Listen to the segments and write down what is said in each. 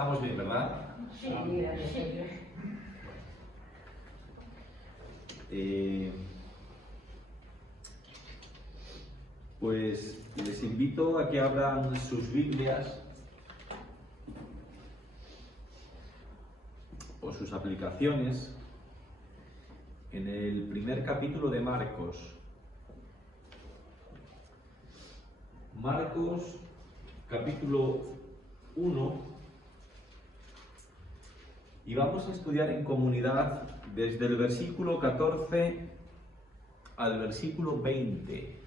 Estamos bien, ¿verdad? Sí, gracias a Dios. Pues les invito a que abran sus Biblias o sus aplicaciones en el primer capítulo de Marcos. Marcos, capítulo 1, y vamos a estudiar en comunidad desde el versículo 14 al versículo 20.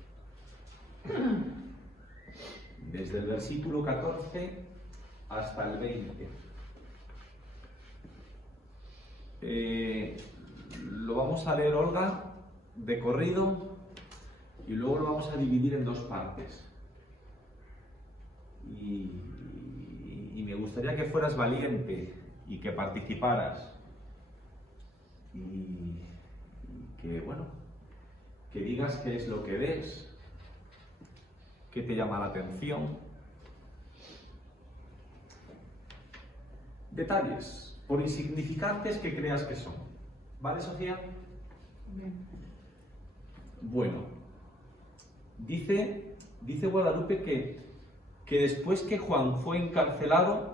Desde el versículo 14 hasta el 20. Lo vamos a leer, Olga, de corrido, y luego lo vamos a dividir en dos partes. Y me gustaría que fueras valiente y que participaras. Y que, bueno, que digas qué es lo que ves, qué te llama la atención. Detalles, por insignificantes que creas que son. ¿Vale, Sofía? Bien. Bueno, dice Guadalupe que después que Juan fue encarcelado,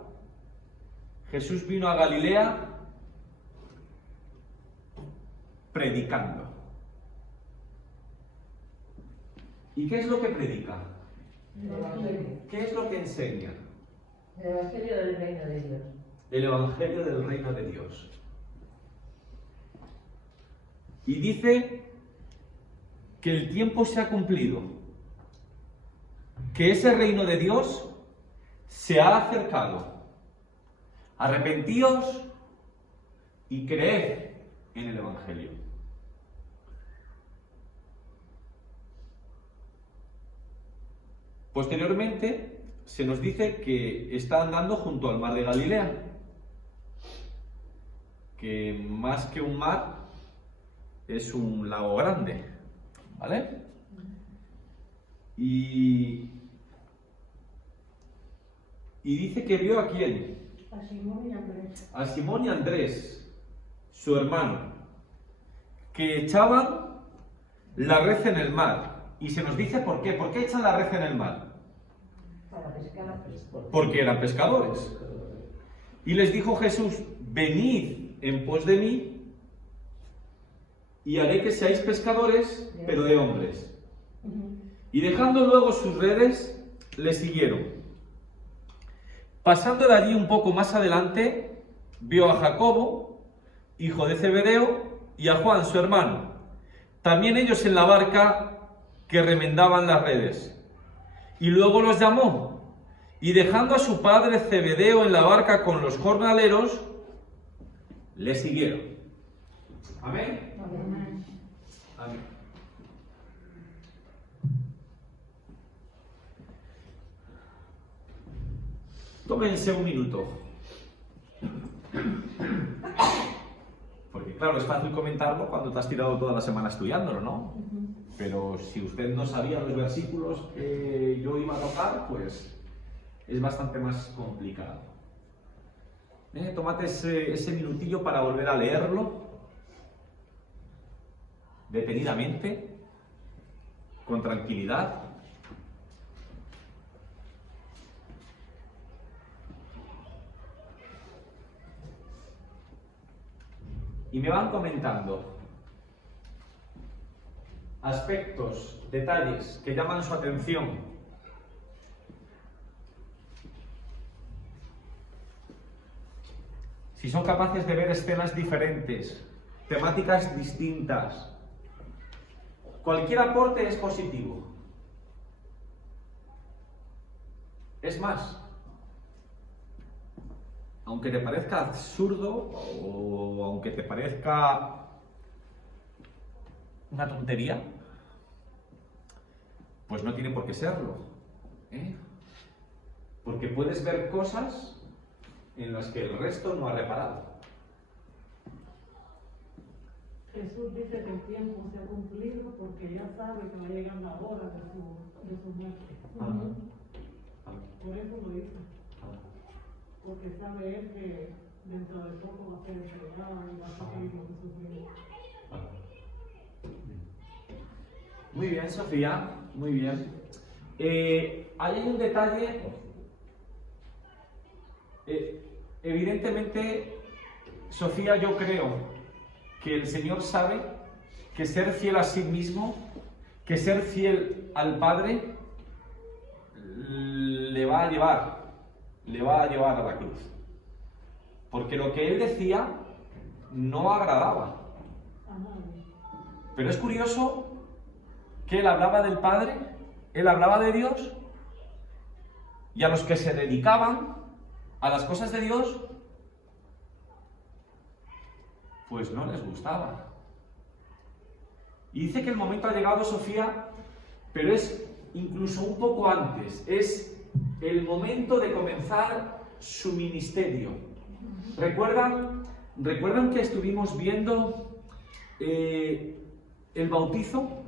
Jesús vino a Galilea predicando. ¿Y qué es lo que predica? El Evangelio. ¿Qué es lo que enseña? El Evangelio del Reino de Dios. El Evangelio del Reino de Dios. Y dice que el tiempo se ha cumplido, que ese reino de Dios se ha acercado. Arrepentíos y creed en el Evangelio. Posteriormente se nos dice que está andando junto al mar de Galilea, que más que un mar es un lago grande, ¿vale? Y dice que vio a quién. A Simón y Andrés. A Simón y Andrés, su hermano, que echaban la red en el mar. Y se nos dice por qué. ¿Por qué echan la red en el mar? Para pescar. Porque eran pescadores. Y les dijo Jesús: venid en pos de mí y haré que seáis pescadores, pero de hombres. Y dejando luego sus redes, le siguieron. Pasando de allí un poco más adelante, vio a Jacobo, hijo de Zebedeo, y a Juan, su hermano, también ellos en la barca que remendaban las redes. Y luego los llamó, y dejando a su padre Zebedeo en la barca con los jornaleros, le siguieron. ¿Amén? Amén. Amén. Tómense un minuto. Porque claro, es fácil comentarlo cuando te has tirado toda la semana estudiándolo, ¿no? Pero si usted no sabía los versículos que yo iba a tocar, pues es bastante más complicado. Tómate ese minutillo para volver a leerlo detenidamente, con tranquilidad. Y me van comentando aspectos, detalles que llaman su atención. Si son capaces de ver escenas diferentes, temáticas distintas, cualquier aporte es positivo. Es más, aunque te parezca absurdo o aunque te parezca una tontería, pues no tiene por qué serlo, ¿eh? Porque puedes ver cosas en las que el resto no ha reparado. Jesús dice que el tiempo se ha cumplido porque ya sabe que va a llegar la hora de su muerte. Amén. Por eso lo dice. porque sabe él que dentro de poco va a ser entregada y va a sufrir lo que sufrió. Muy bien, Sofía, muy bien. Hay un detalle. Evidentemente, Sofía, yo creo que el Señor sabe que ser fiel a sí mismo, que ser fiel al Padre, le va a llevar a la cruz. Porque lo que él decía no agradaba. A nadie. Pero es curioso que él hablaba del Padre, él hablaba de Dios, y a los que se dedicaban a las cosas de Dios, pues no les gustaba. Y dice que el momento ha llegado, Sofía, pero es incluso un poco antes, es el momento de comenzar su ministerio. ¿Recuerdan que estuvimos viendo el bautizo?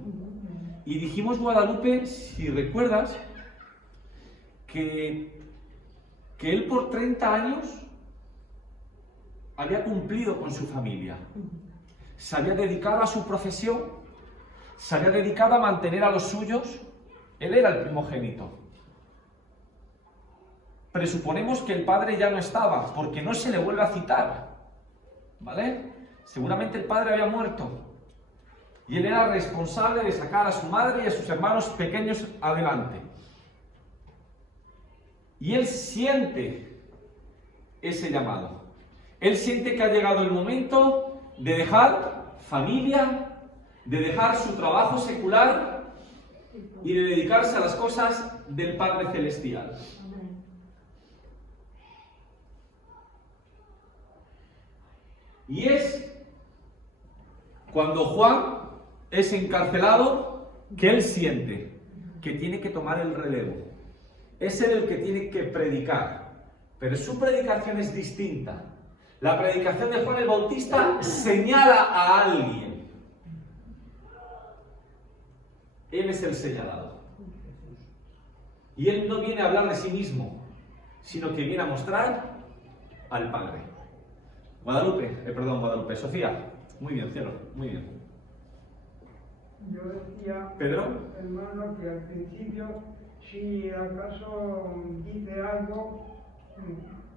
Y dijimos, Guadalupe, si recuerdas, que él por 30 años había cumplido con su familia. Se había dedicado a su profesión, se había dedicado a mantener a los suyos. Él era el primogénito. Presuponemos que el padre ya no estaba, porque no se le vuelve a citar, ¿vale? Seguramente el padre había muerto. Y él era responsable de sacar a su madre y a sus hermanos pequeños adelante. Y él siente ese llamado. Él siente que ha llegado el momento de dejar familia, de dejar su trabajo secular y de dedicarse a las cosas del Padre Celestial. Amén. Y es cuando Juan es encarcelado que él siente que tiene que tomar el relevo. Es él el que tiene que predicar, pero su predicación es distinta. La predicación de Juan el Bautista señala a alguien. Él es el señalado. Y él no viene a hablar de sí mismo, sino que viene a mostrar al Padre. Guadalupe, Sofía. Muy bien, cielo, muy bien. Yo decía, Pedro. hermano, que al principio, si acaso dice algo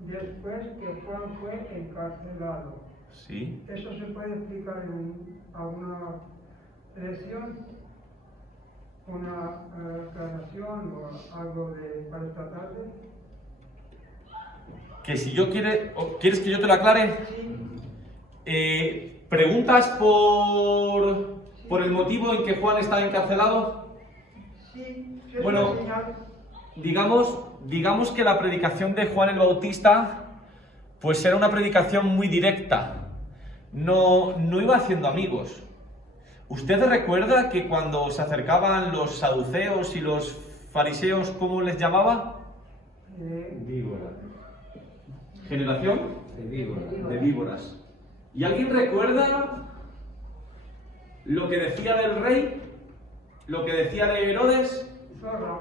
después que Juan fue encarcelado. Sí. ¿Eso se puede explicar en alguna lección? ¿Una aclaración o algo para esta tarde? Que si yo ¿quieres que yo te lo aclare? Sí. ¿Preguntas por el motivo en que Juan está encarcelado? Sí, es Bueno, una señal. digamos que la predicación de Juan el Bautista pues era una predicación muy directa. No iba haciendo amigos. ¿Usted recuerda que cuando se acercaban los saduceos y los fariseos, ¿cómo les llamaba? Víbora. Generación De víbora. de víboras. ¿Y alguien recuerda lo que decía del rey? ¿Lo que decía de Herodes? Zorra.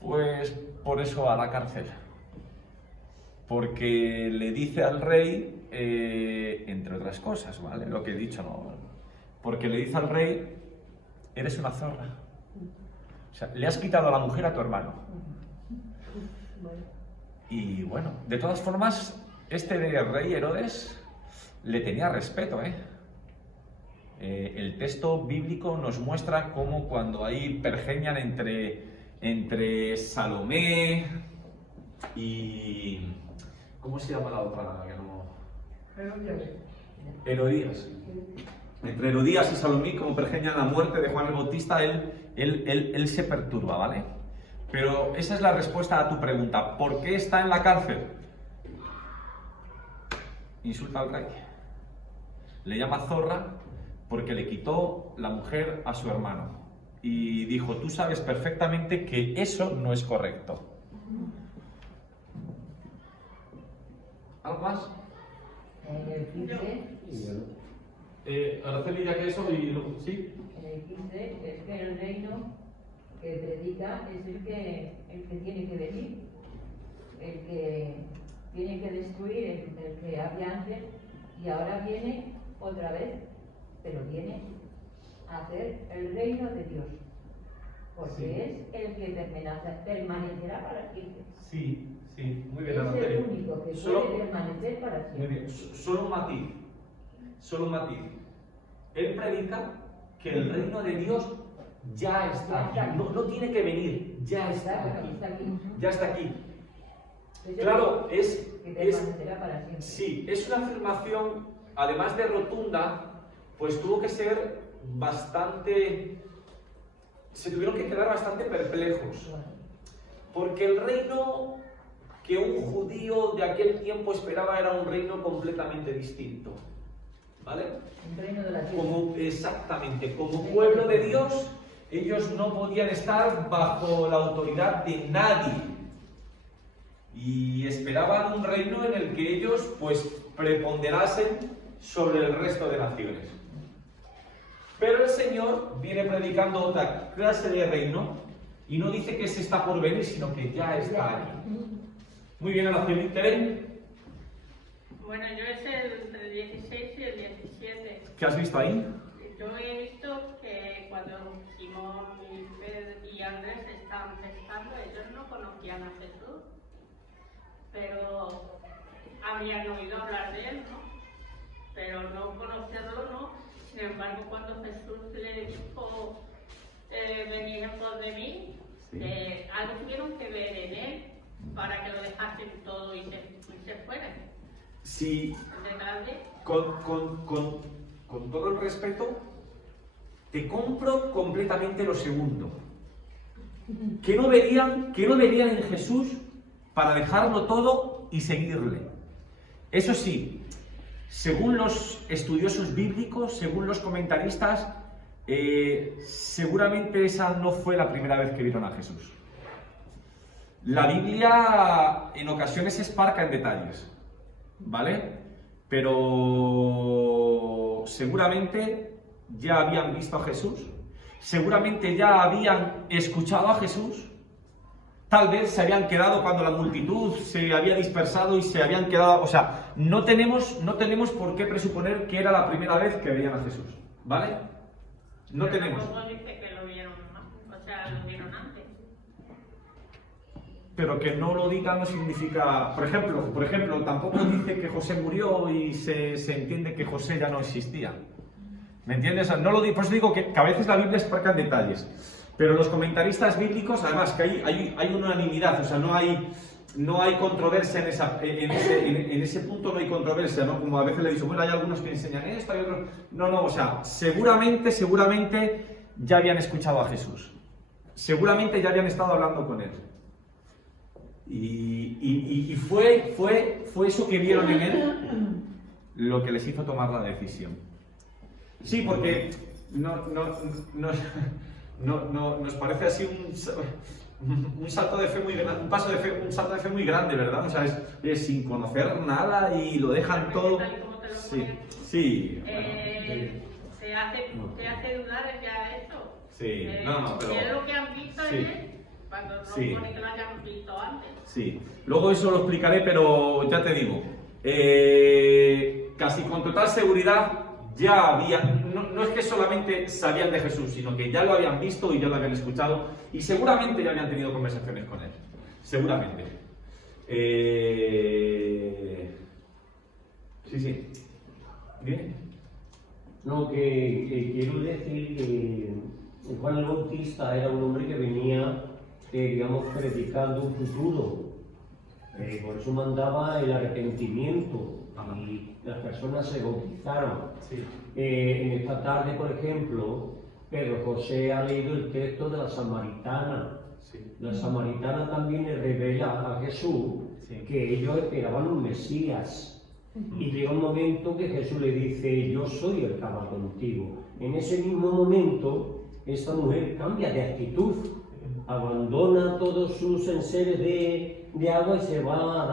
Pues por eso a la cárcel. Porque le dice al rey, entre otras cosas, ¿vale? Lo que he dicho, no. Porque le dice al rey, eres una zorra. O sea, le has quitado a la mujer a tu hermano. Y bueno, de todas formas, este rey Herodes le tenía respeto, ¿eh? El texto bíblico nos muestra cómo cuando ahí pergeñan entre Salomé y... ¿Cómo se llama la otra? Que no... Herodías. Entre Herodías y Salomé, como pergeñan la muerte de Juan el Bautista, él se perturba, ¿vale? Pero esa es la respuesta a tu pregunta. ¿Por qué está en la cárcel? Insulta al rey. Le llama zorra porque le quitó la mujer a su hermano. Y dijo, tú sabes perfectamente que eso no es correcto. ¿Algo más? En el 15, Araceli, ya que eso y luego, ¿sí? en el 15 es que el reino que predica es el que tiene que venir, el que tiene que destruir, el que había antes, y ahora viene otra vez, pero viene a hacer el reino de Dios, porque es el que permanecerá para siempre. Sí, sí, muy bien, Es Ana el Tere. único que Solo- puede permanecer para Muy siempre. bien, solo un matiz. Solo un matiz. Él predica que el reino de Dios ya está aquí. No tiene que venir, ya está aquí. Está aquí. Ya está aquí. Es el Claro, que es permanecerá para siempre. sí, es una afirmación, además de rotunda, pues tuvo que ser bastante. Se tuvieron que quedar bastante perplejos. Bueno, Porque el reino que un judío de aquel tiempo esperaba era un reino completamente distinto. ¿Vale? un reino de la tierra. Exactamente, como pueblo de Dios, ellos no podían estar bajo la autoridad de nadie. Y esperaban un reino en el que ellos, pues, preponderasen sobre el resto de naciones. Pero el Señor viene predicando otra clase de reino y no dice que se está por venir, sino que ya está aquí. Muy bien, Araceli. ¿Tere? Bueno, yo es el 16 y el 17. ¿Qué has visto ahí? Yo he visto que cuando Simón y Pedro y Andrés estaban pescando, ellos no conocían a Jesús, pero habrían oído hablar de él, ¿no? Pero no conocerlo, ¿no? Sin embargo, cuando Jesús le dijo, venid en pos de mí, Sí. algo tuvieron que ver en él para que lo dejasen todo y se fueran. Sí, Detrás de con todo el respeto, te compro completamente lo segundo. Que no verían en Jesús para dejarlo todo y seguirle. Eso sí, según los estudiosos bíblicos, según los comentaristas, seguramente esa no fue la primera vez que vieron a Jesús. La Biblia en ocasiones es parca en detalles, ¿vale? Pero seguramente ya habían visto a Jesús, seguramente ya habían escuchado a Jesús, tal vez se habían quedado cuando la multitud se había dispersado y se habían quedado, o sea, no tenemos por qué presuponer que era la primera vez que veían a Jesús, ¿vale? No Pero tenemos. tampoco dice que lo vieron, ¿no? O sea, lo vieron antes. Pero que no lo diga no significa, por ejemplo, tampoco dice que José murió y se entiende que José ya no existía. ¿Me entiendes? O sea, no lo digo, por eso digo que a veces la Biblia es parca en detalles. Pero los comentaristas bíblicos, además, que hay unanimidad, o sea, no hay controversia en ese punto, no hay controversia, ¿no? Como a veces le he dicho, bueno, hay algunos que enseñan esto, hay otros. No, o sea, seguramente ya habían escuchado a Jesús. Seguramente ya habían estado hablando con él. Y fue eso que vieron en él lo que les hizo tomar la decisión. Sí, porque nos parece así un salto de fe muy grande, un salto de fe muy grande, ¿verdad? O sea, es sin conocer nada y lo dejan todo. Tal y como te lo Sí, ponen. sí. Te hace dudar ya eso. Sí, no, pero. Si es lo que han visto Sí. en él, cuando no Sí. pone que lo hayan visto antes. Sí, luego eso lo explicaré, pero ya te digo, casi con total seguridad ya había, no es que solamente sabían de Jesús, sino que ya lo habían visto y ya lo habían escuchado y seguramente ya habían tenido conversaciones con él, seguramente. Sí, bien. No, que quiero decir que Juan el Bautista era un hombre que venía, digamos, predicando un futuro. Por eso mandaba el arrepentimiento y las personas se bautizaron. Sí. En esta tarde, por ejemplo, Pedro José ha leído el texto de la samaritana. Sí. La samaritana también le revela a Jesús Sí. que ellos esperaban un Mesías. Y llega un momento que Jesús le dice, yo soy el que va contigo. En ese mismo momento, esta mujer cambia de actitud, abandona todos sus enseres de agua y se va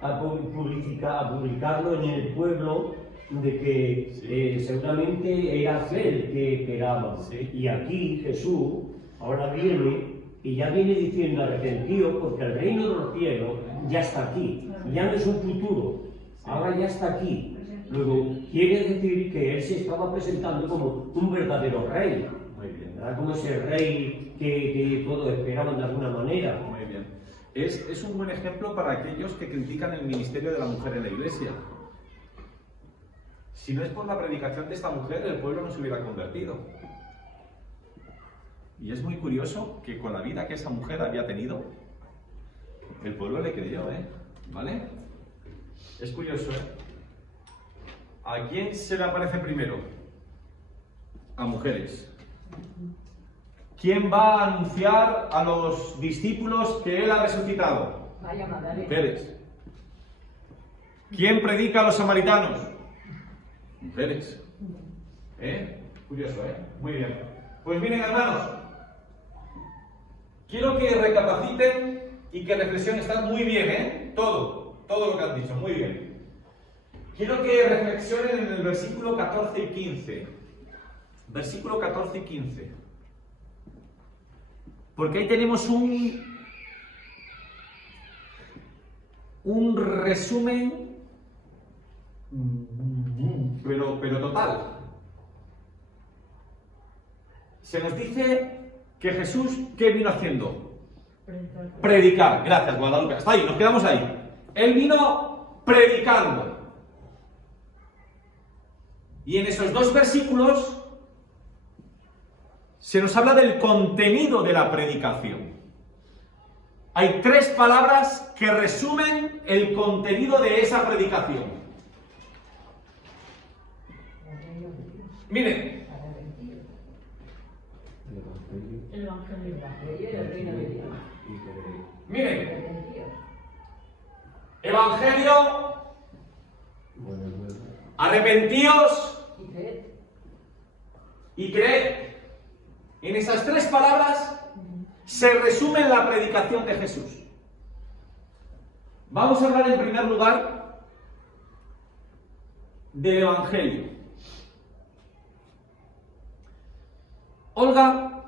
a publicarlo en el pueblo de que seguramente era aquel que esperaba. Sí. Y aquí Jesús ahora viene y ya viene diciendo arrepentido porque el reino de los cielos ya está aquí, ya no es un futuro, ahora ya está aquí. Luego quiere decir que él se estaba presentando como un verdadero rey, Muy bien. ¿verdad? Como ese rey que todos esperaban de alguna manera. Muy bien. Es un buen ejemplo para aquellos que critican el ministerio de la mujer en la iglesia. Si no es por la predicación de esta mujer, el pueblo no se hubiera convertido. Y es muy curioso que con la vida que esa mujer había tenido, el pueblo le creyó, ¿vale? Es curioso, ¿A quién se le aparece primero? A mujeres. ¿Quién va a anunciar a los discípulos que él ha resucitado? Vaya Magdalena. Mujeres. ¿Quién predica a los samaritanos? Mujeres. Curioso, Muy bien. Pues miren, hermanos, quiero que recapaciten y que reflexionen. Están muy bien, todo lo que han dicho, muy bien. Quiero que reflexionen en el versículo 14 y 15. Versículo 14 y 15. Porque ahí tenemos un resumen, pero total. Se nos dice que Jesús, ¿qué vino haciendo? Predicar. Gracias, Guadalupe. Hasta ahí, nos quedamos ahí. Él vino predicando. Y en esos dos versículos se nos habla del contenido de la predicación. Hay 3 palabras que resumen el contenido de esa predicación. Miren. El Evangelio. Miren. Evangelio. Arrepentíos y creed. En esas 3 palabras se resume la predicación de Jesús. Vamos a hablar en primer lugar del Evangelio. Olga,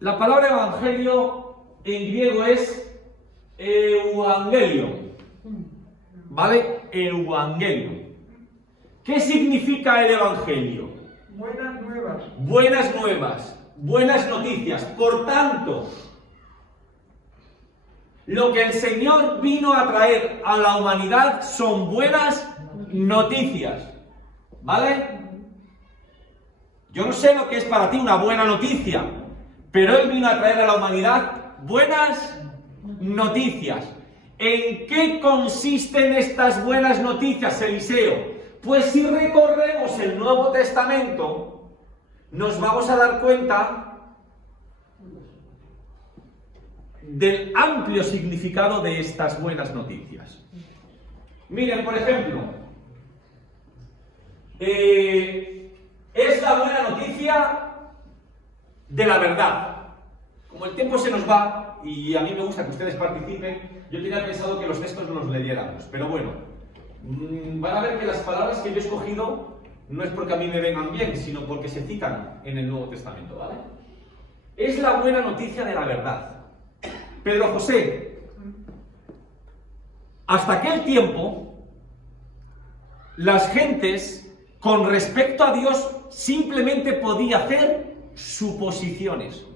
la palabra Evangelio en griego es Euangelion. ¿Vale? Euangelion. ¿Qué significa el Evangelio? Buenas nuevas. Buenas nuevas, buenas noticias. Por tanto, lo que el Señor vino a traer a la humanidad son buenas noticias. ¿Vale? Yo no sé lo que es para ti una buena noticia, pero Él vino a traer a la humanidad buenas noticias. ¿En qué consisten estas buenas noticias, Eliseo? Pues si recorremos el Nuevo Testamento, nos vamos a dar cuenta del amplio significado de estas buenas noticias. Miren, por ejemplo, es la buena noticia de la verdad. Como el tiempo se nos va, y a mí me gusta que ustedes participen, yo tenía pensado que los textos no los leyéramos, pero bueno, van a ver que las palabras que yo he escogido no es porque a mí me vengan bien, sino porque se citan en el Nuevo Testamento, ¿vale? Es la buena noticia de la verdad. Pedro José, hasta aquel tiempo, las gentes, con respecto a Dios, simplemente podían hacer suposiciones.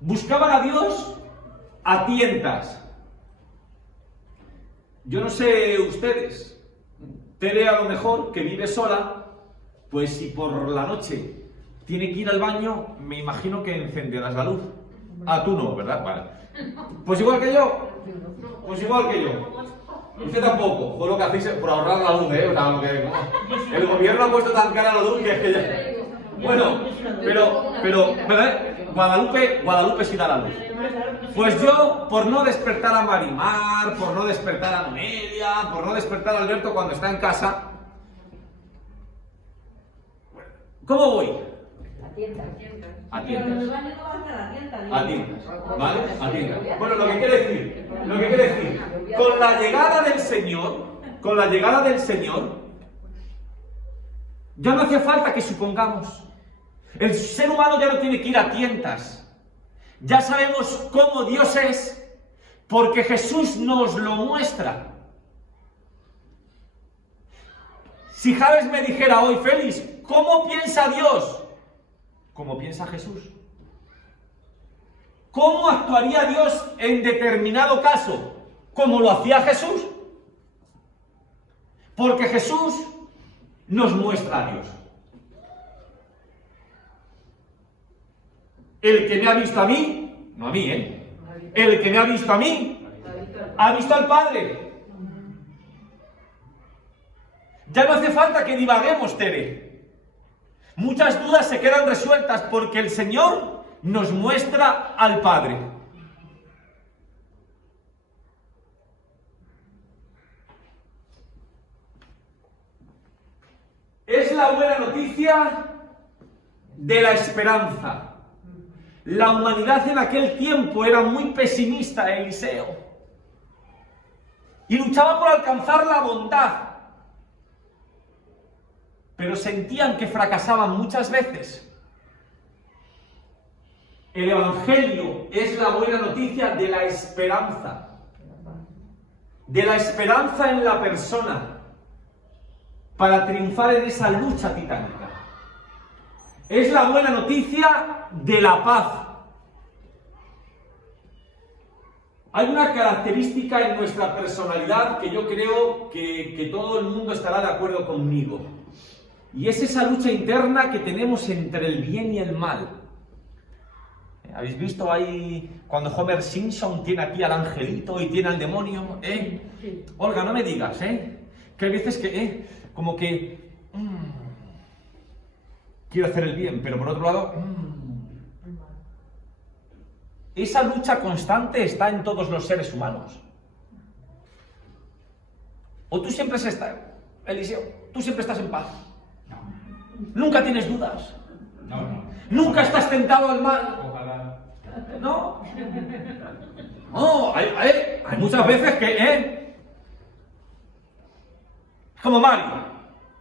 Buscaban a Dios a tientas. Yo no sé ustedes, Tere a lo mejor, que vive sola, pues si por la noche tiene que ir al baño, me imagino que encenderás la luz. Ah, tú no, ¿verdad? Vale. Pues igual que yo. Pues igual que yo. Usted tampoco. Fue lo que hacéis por ahorrar la luz, ¿eh? O sea, lo que, ¿no? El gobierno ha puesto tan cara la luz que es que ya... Bueno, pero Guadalupe sí da la luz. Pues yo, por no despertar a Marimar, por no despertar a Noelia, por no despertar a Alberto cuando está en casa, ¿cómo voy? tiendas. A Pero tiendas. los baños no van a la tienda. A tiendas, ¿vale? A tiendas. Bueno, lo que quiere decir, con la llegada del Señor, ya no hace falta que supongamos. El ser humano ya no tiene que ir a tiendas. Ya sabemos cómo Dios es, porque Jesús nos lo muestra. Si Javes me dijera hoy, Félix, ¿cómo piensa Dios? ¿Cómo piensa Jesús? ¿Cómo actuaría Dios en determinado caso? ¿Cómo lo hacía Jesús? Porque Jesús nos muestra a Dios. El que me ha visto a mí, no a mí, el que me ha visto a mí, ha visto al Padre. Ya no hace falta que divaguemos, Tere. Muchas dudas se quedan resueltas porque el Señor nos muestra al Padre. Es la buena noticia de la esperanza. La humanidad en aquel tiempo era muy pesimista, Eliseo, y luchaba por alcanzar la bondad, pero sentían que fracasaban muchas veces. El Evangelio es la buena noticia de la esperanza en la persona, para triunfar en esa lucha titánica. Es la buena noticia de la paz. Hay una característica en nuestra personalidad que yo creo que todo el mundo estará de acuerdo conmigo. Y es esa lucha interna que tenemos entre el bien y el mal. ¿Habéis visto ahí cuando Homer Simpson tiene aquí al angelito y tiene al demonio? Sí. Olga, no me digas, que hay veces que, como que... quiero hacer el bien, pero por otro lado... Esa lucha constante está en todos los seres humanos. O tú siempre estás... Eliseo, tú siempre estás en paz. Nunca tienes dudas. Nunca estás tentado al mal. ¿No? No, hay muchas veces que, como Mario.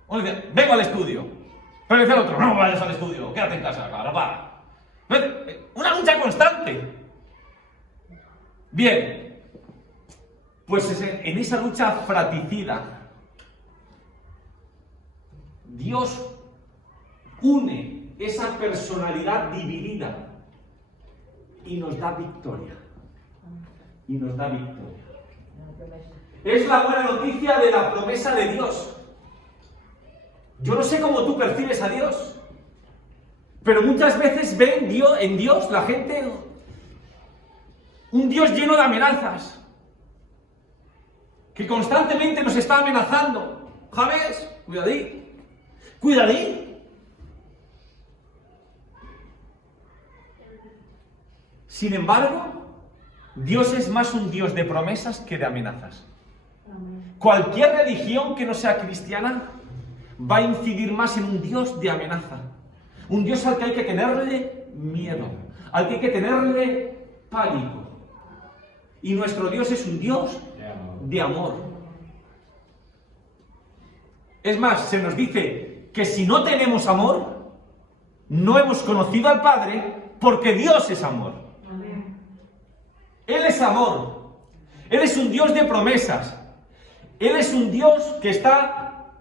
Uno dice, vengo al estudio. Pero dice el otro, no vayas al estudio, quédate en casa, caramba. Una lucha constante. Bien. Pues en esa lucha fratricida, Dios une esa personalidad dividida y nos da victoria. Es la buena noticia de la promesa de Dios. Yo no sé cómo tú percibes a Dios, pero muchas veces ven en Dios la gente un Dios lleno de amenazas, que constantemente nos está amenazando. ¿Sabes? Cuidadín. Sin embargo, Dios es más un Dios de promesas que de amenazas. Cualquier religión que no sea cristiana va a incidir más en un Dios de amenaza. Un Dios al que hay que tenerle miedo, al que hay que tenerle pánico. Y nuestro Dios es un Dios de amor. Es más, se nos dice que si no tenemos amor, no hemos conocido al Padre, porque Dios es amor. Él es amor. Él es un Dios de promesas. Él es un Dios que está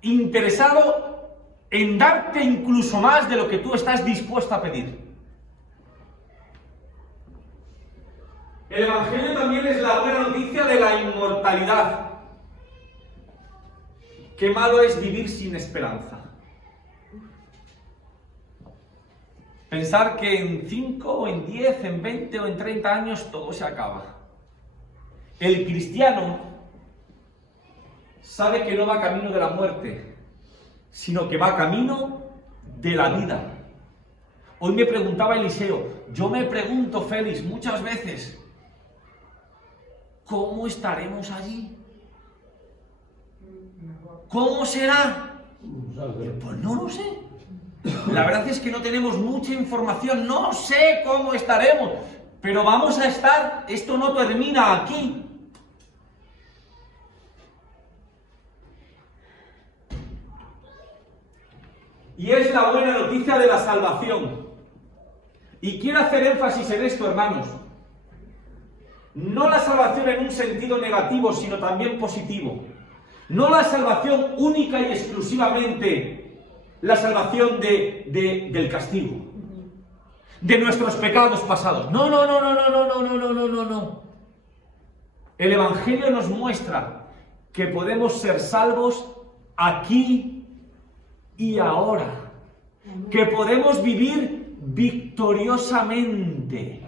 interesado en darte incluso más de lo que tú estás dispuesto a pedir. El Evangelio también es la buena noticia de la inmortalidad. Qué malo es vivir sin esperanza. Pensar que en 5 o en 10, en 20 o en 30 años todo se acaba. El cristiano sabe que no va camino de la muerte, sino que va camino de la vida. Hoy me preguntaba Eliseo, yo me pregunto, Félix, muchas veces, ¿cómo estaremos allí? ¿Cómo será? Pues no lo sé. La verdad es que no tenemos mucha información, no sé cómo estaremos, pero vamos a estar, esto no termina aquí. Y es la buena noticia de la salvación. Y quiero hacer énfasis en esto, hermanos. No la salvación en un sentido negativo, sino también positivo. No la salvación única y exclusivamente la salvación del castigo, de nuestros pecados pasados. No. El Evangelio nos muestra que podemos ser salvos aquí y ahora, que podemos vivir victoriosamente.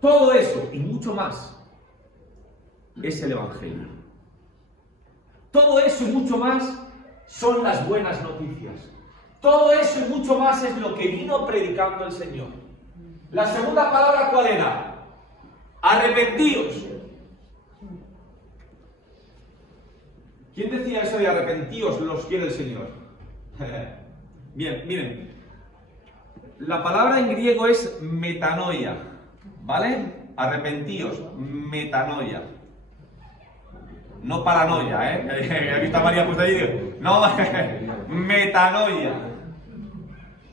Todo eso y mucho más es el Evangelio. Todo eso y mucho más son las buenas noticias. Todo eso y mucho más es lo que vino predicando el Señor. La segunda palabra, ¿cuál era? Arrepentíos. ¿Quién decía eso de arrepentíos? Los quiere el Señor. Bien, miren. La palabra en griego es metanoia, ¿vale? Arrepentíos, metanoia. No paranoia, ¿eh? Aquí está María puesta ahí. No, metanoia.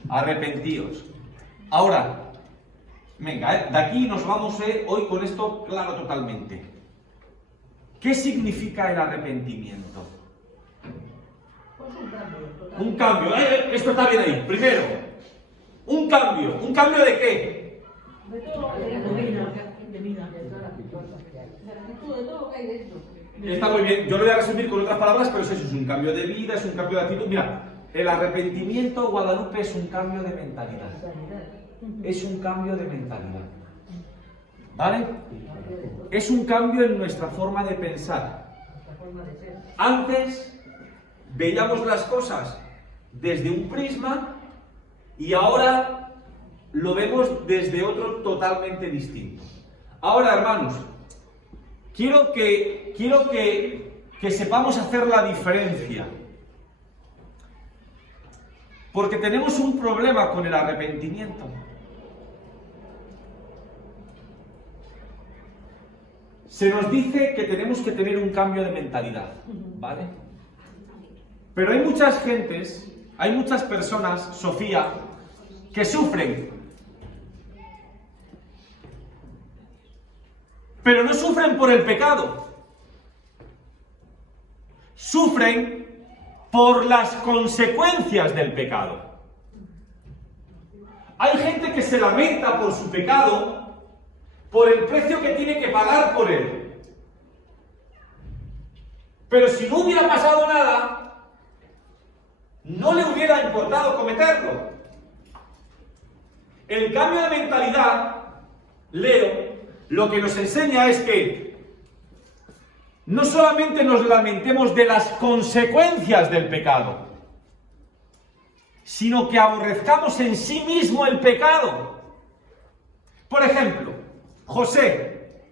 Arrepentíos. Ahora, venga, de aquí nos vamos hoy con esto claro totalmente. ¿Qué significa el arrepentimiento? Un cambio. Esto está bien ahí. Primero, un cambio. ¿Un cambio de qué? De todo, de vida. De todo lo que hay dentro. Está muy bien. Yo lo voy a resumir con otras palabras, pero eso es un cambio de vida, es un cambio de actitud. Mira, el arrepentimiento, Guadalupe, es un cambio de mentalidad. Es un cambio de mentalidad. ¿Vale? Es un cambio en nuestra forma de pensar. Antes veíamos las cosas desde un prisma y ahora lo vemos desde otro totalmente distinto. Ahora, hermanos, quiero que sepamos hacer la diferencia. Porque tenemos un problema con el arrepentimiento. Se nos dice que tenemos que tener un cambio de mentalidad, ¿vale? Pero hay muchas gentes, hay muchas personas, Sofía, que sufren. Pero no sufren por el pecado. Sufren por las consecuencias del pecado. Hay gente que se lamenta por su pecado, por el precio que tiene que pagar por él. Pero si no hubiera pasado nada, no le hubiera importado cometerlo. El cambio de mentalidad, Leo, lo que nos enseña es que no solamente nos lamentemos de las consecuencias del pecado, sino que aborrezcamos en sí mismo el pecado. Por ejemplo, José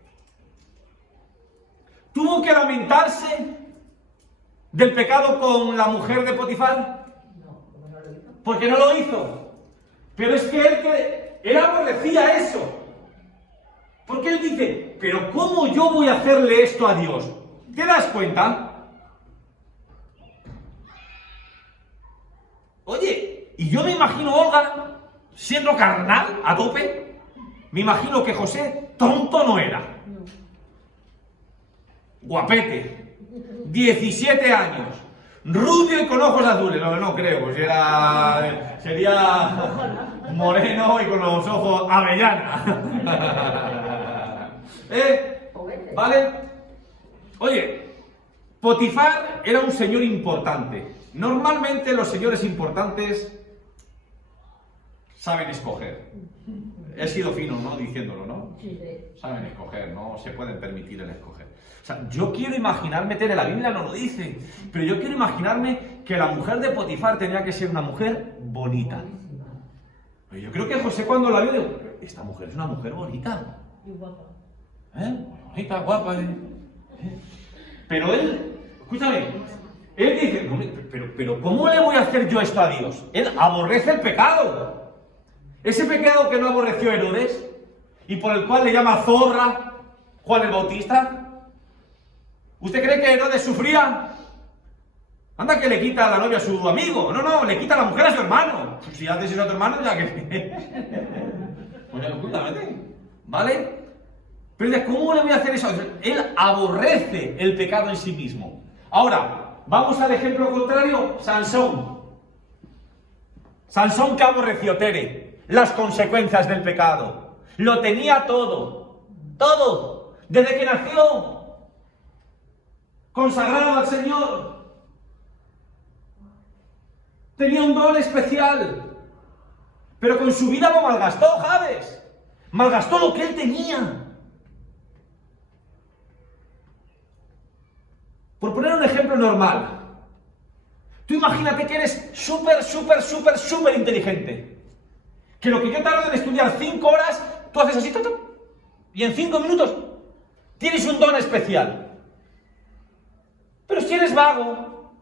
tuvo que lamentarse del pecado con la mujer de Potifar, porque no lo hizo. Pero es que él aborrecía eso. Porque él dice, pero ¿cómo yo voy a hacerle esto a Dios? ¿Te das cuenta? Oye, y yo me imagino a Olga siendo carnal a tope. Me imagino que José tonto no era. Guapete, 17 años, rubio y con ojos azules. No creo, pues sería moreno y con los ojos avellana. ¿Vale? Oye, Potifar era un señor importante. Normalmente los señores importantes saben escoger. He sido fino, ¿no? Diciéndolo, ¿no? Sí. Saben escoger, no se pueden permitir el escoger. O sea, yo quiero imaginarme, en la Biblia no lo dice, pero yo quiero imaginarme que la mujer de Potifar tenía que ser una mujer bonita. Yo creo que José cuando la vio, dijo, esta mujer es una mujer bonita. Y guapa. Bonita, guapa. Pero él, escúchame, él dice, pero ¿cómo le voy a hacer yo esto a Dios? Él aborrece el pecado. Ese pecado que no aborreció Herodes y por el cual le llama zorra Juan el Bautista. ¿Usted cree que Herodes sufría? Anda que le quita la novia a su amigo. No, le quita la mujer a su hermano. Si antes era tu hermano, ya que... Pues justamente, ¿vale? Pero dice, ¿cómo le voy a hacer eso? Él aborrece el pecado en sí mismo. Ahora, vamos al ejemplo contrario, Sansón. Sansón, que aborreció, Tere, las consecuencias del pecado. Lo tenía todo, desde que nació, consagrado al Señor. Tenía un don especial, pero con su vida lo malgastó, ¿sabes? Malgastó lo que él tenía. Por poner un ejemplo normal, tú imagínate que eres súper inteligente. Que lo que yo tardo en estudiar 5 horas, tú haces así, y en 5 minutos tienes un don especial. Pero si eres vago,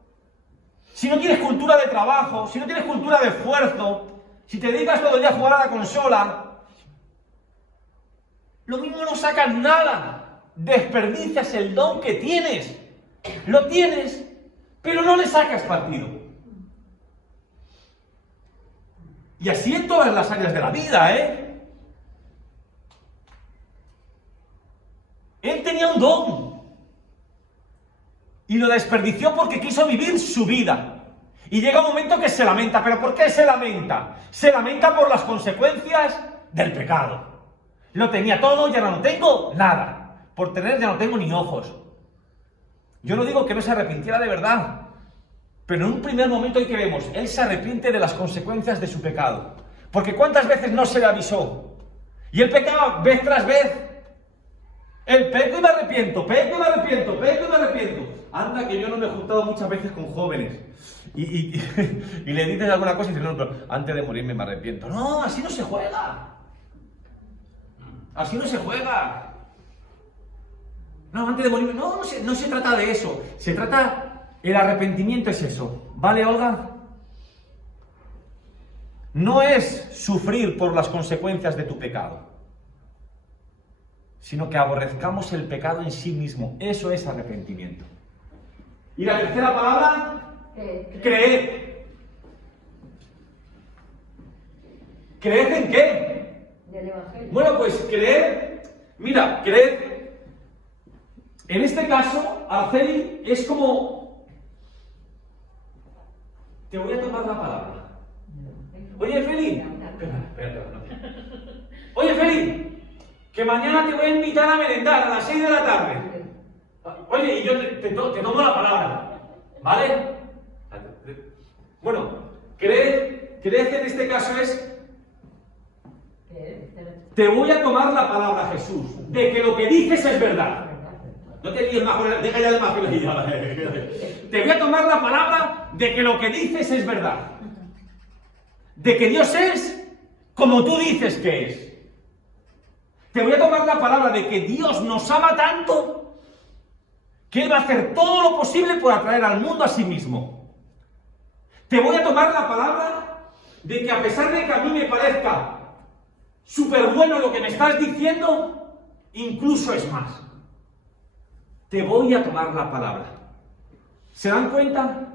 si no tienes cultura de trabajo, si no tienes cultura de esfuerzo, si te dedicas todo el día a jugar a la consola, lo mismo no sacas nada, desperdicias el don que tienes. Lo tienes, pero no le sacas partido. Y así en todas las áreas de la vida, ¿eh? Él tenía un don y lo desperdició porque quiso vivir su vida. Y llega un momento que se lamenta. ¿Pero por qué se lamenta? Se lamenta por las consecuencias del pecado. Lo tenía todo y ahora no tengo nada. Por tener ya no tengo ni ojos. Yo no digo que no se arrepintiera de verdad, pero en un primer momento hay que vemos, él se arrepiente de las consecuencias de su pecado. Porque ¿cuántas veces no se le avisó? Y él pecaba vez tras vez. El peco y me arrepiento, peco y me arrepiento, peco y me arrepiento. Anda que yo no me he juntado muchas veces con jóvenes. Y le dices alguna cosa y dices, no, pero antes de morirme me arrepiento. No, así no se juega. Así no se juega. No, antes de morirme, no se trata de eso. Se trata, el arrepentimiento es eso. ¿Vale, Olga? No es sufrir por las consecuencias de tu pecado, sino que aborrezcamos el pecado en sí mismo. Eso es arrepentimiento. Y la tercera palabra, creer. ¿Creed en qué? Del Evangelio. Bueno, pues creer, mira, creer. En este caso, Araceli es como... Te voy a tomar la palabra. Oye, Feli. Espera. Oye, Feli, que mañana te voy a invitar a merendar a las 6 de la tarde. Oye, y yo te tomo la palabra. ¿Vale? Bueno, creer en este caso es... Te voy a tomar la palabra, Jesús, de que lo que dices es verdad. No te líes más, deja ya de más velocidad. Te voy a tomar la palabra de que lo que dices es verdad. De que Dios es como tú dices que es. Te voy a tomar la palabra de que Dios nos ama tanto que Él va a hacer todo lo posible por atraer al mundo a sí mismo. Te voy a tomar la palabra de que a pesar de que a mí me parezca súper bueno lo que me estás diciendo, incluso es más. Te voy a tomar la palabra. ¿Se dan cuenta?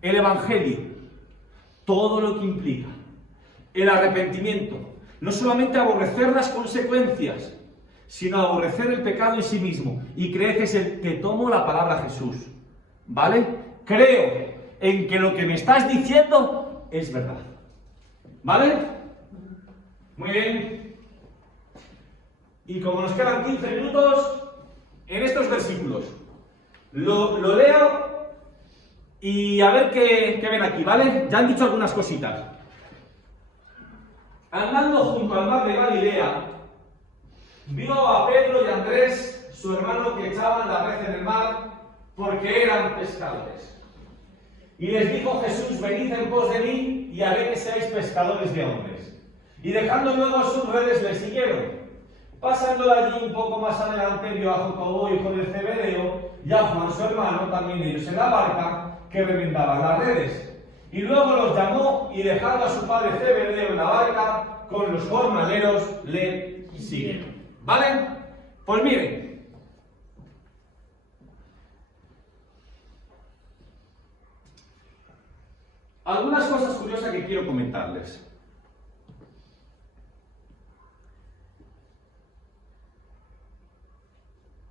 El Evangelio, todo lo que implica, el arrepentimiento, no solamente aborrecer las consecuencias, sino aborrecer el pecado en sí mismo. Y creer que es el que tomo la palabra Jesús. ¿Vale? Creo en que lo que me estás diciendo es verdad. ¿Vale? Muy bien. Y como nos quedan 15 minutos... En estos versículos, lo leo y a ver qué ven aquí, ¿vale? Ya han dicho algunas cositas. Andando junto al mar de Galilea, vio a Pedro y a Andrés, su hermano, que echaban la red en el mar porque eran pescadores. Y les dijo Jesús, venid en pos de mí y haré que seáis pescadores de hombres. Y dejando luego sus redes les siguieron. Pasando de allí un poco más adelante, vio a Jacobo, hijo de Zebedeo, y a Juan su hermano, también ellos en la barca, que remendaban las redes. Y luego los llamó y dejando a su padre Zebedeo en la barca, con los jornaleros le siguieron. ¿Vale? Pues miren. Algunas cosas curiosas que quiero comentarles.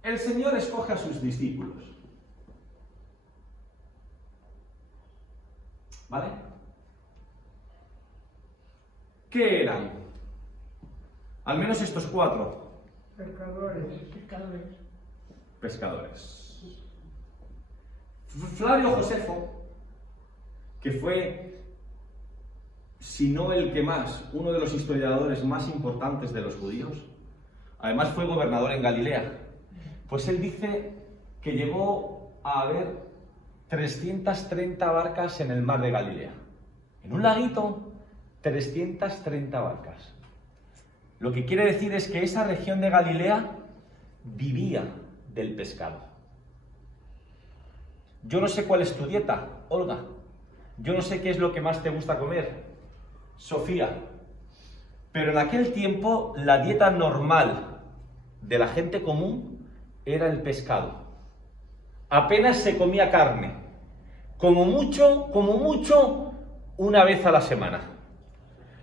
El Señor escoge a sus discípulos. ¿Vale? ¿Qué eran? Al menos estos 4. Pescadores. Flavio Josefo, que fue, si no el que más, uno de los historiadores más importantes de los judíos, además fue gobernador en Galilea. Pues él dice que llegó a haber 330 barcas en el mar de Galilea. En un laguito, 330 barcas. Lo que quiere decir es que esa región de Galilea vivía del pescado. Yo no sé cuál es tu dieta, Olga. Yo no sé qué es lo que más te gusta comer, Sofía. Pero en aquel tiempo la dieta normal de la gente común era el pescado. Apenas se comía carne. Como mucho, una vez a la semana.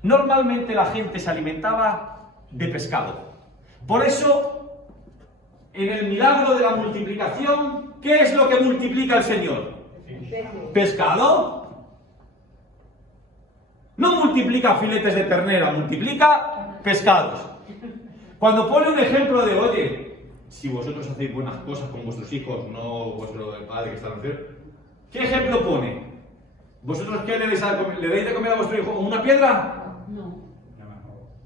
Normalmente la gente se alimentaba de pescado. Por eso, en el milagro de la multiplicación, ¿qué es lo que multiplica el Señor? ¿Pescado? No multiplica filetes de ternera, multiplica pescados. Cuando pone un ejemplo de, oye, si vosotros hacéis buenas cosas con vuestros hijos, no vuestro padre que está en el cielo, ¿qué ejemplo pone? ¿Vosotros qué le dais de comer a vuestro hijo? ¿Una piedra? No.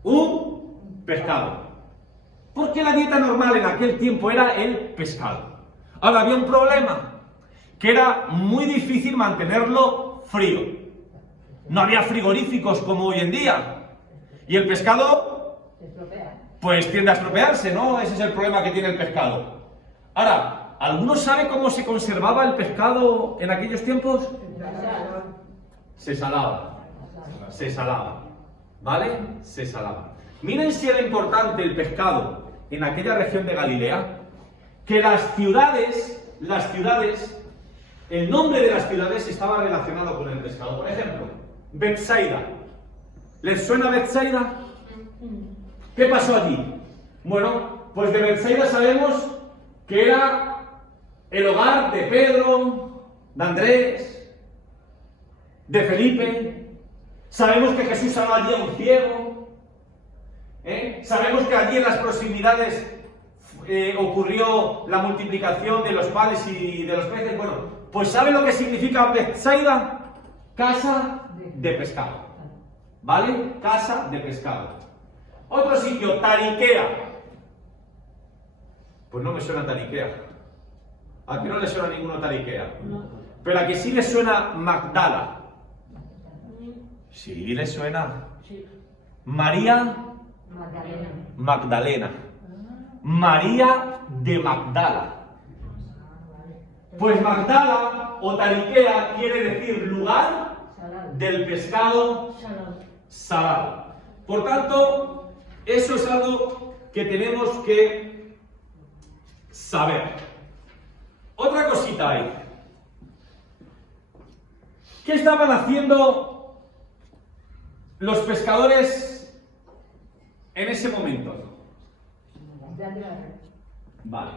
Un pescado. Porque la dieta normal en aquel tiempo era el pescado. Ahora había un problema, que era muy difícil mantenerlo frío. No había frigoríficos como hoy en día. Y el pescado, pues tiende a estropearse, ¿no? Ese es el problema que tiene el pescado. Ahora, ¿alguno sabe cómo se conservaba el pescado en aquellos tiempos? Se salaba. Se salaba. ¿Vale? Se salaba. Miren si era importante el pescado en aquella región de Galilea, que las ciudades, el nombre de las ciudades estaba relacionado con el pescado. Por ejemplo, Betsaida. ¿Les suena Betsaida? ¿Qué pasó allí? Bueno, pues de Betsaida sabemos que era el hogar de Pedro, de Andrés, de Felipe. Sabemos que Jesús sanó allí a un ciego. Sabemos que allí en las proximidades ocurrió la multiplicación de los panes y de los peces. Bueno, pues ¿sabe lo que significa Betsaida? Casa de pescado. ¿Vale? Casa de pescado. Otro sitio, Tariquea. Pues no me suena Tariquea. ¿A qué no le suena ninguno Tariquea? No. Pero a que sí le suena Magdala. Sí, le suena. Sí. María Magdalena. María de Magdala. Pues Magdala o Tariquea quiere decir lugar del pescado salado. Por tanto, eso es algo que tenemos que saber. Otra cosita hay. ¿Qué estaban haciendo los pescadores en ese momento? Vale.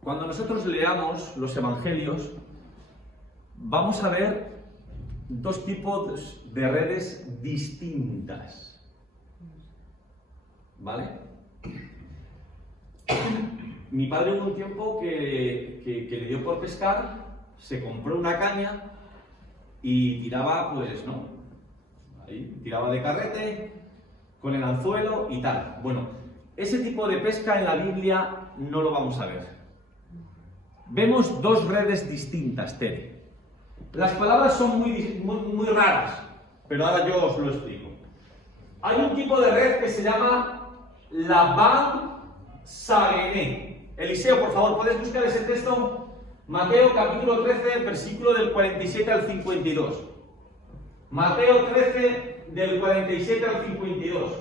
Cuando nosotros leamos los evangelios, vamos a ver dos tipos de redes distintas. ¿Vale? Mi padre hubo un tiempo que le dio por pescar, se compró una caña y tiraba, pues, ¿no? Ahí, tiraba de carrete, con el anzuelo y tal. Bueno, ese tipo de pesca en la Biblia no lo vamos a ver. Vemos dos redes distintas, Tere. Las palabras son muy raras. pero ahora yo os lo explico. Hay un tipo de red que se llama Laban Sagené. Eliseo, por favor, ¿puedes buscar ese texto? Mateo capítulo 13, versículo del 47 al 52. Mateo 13, del 47 al 52.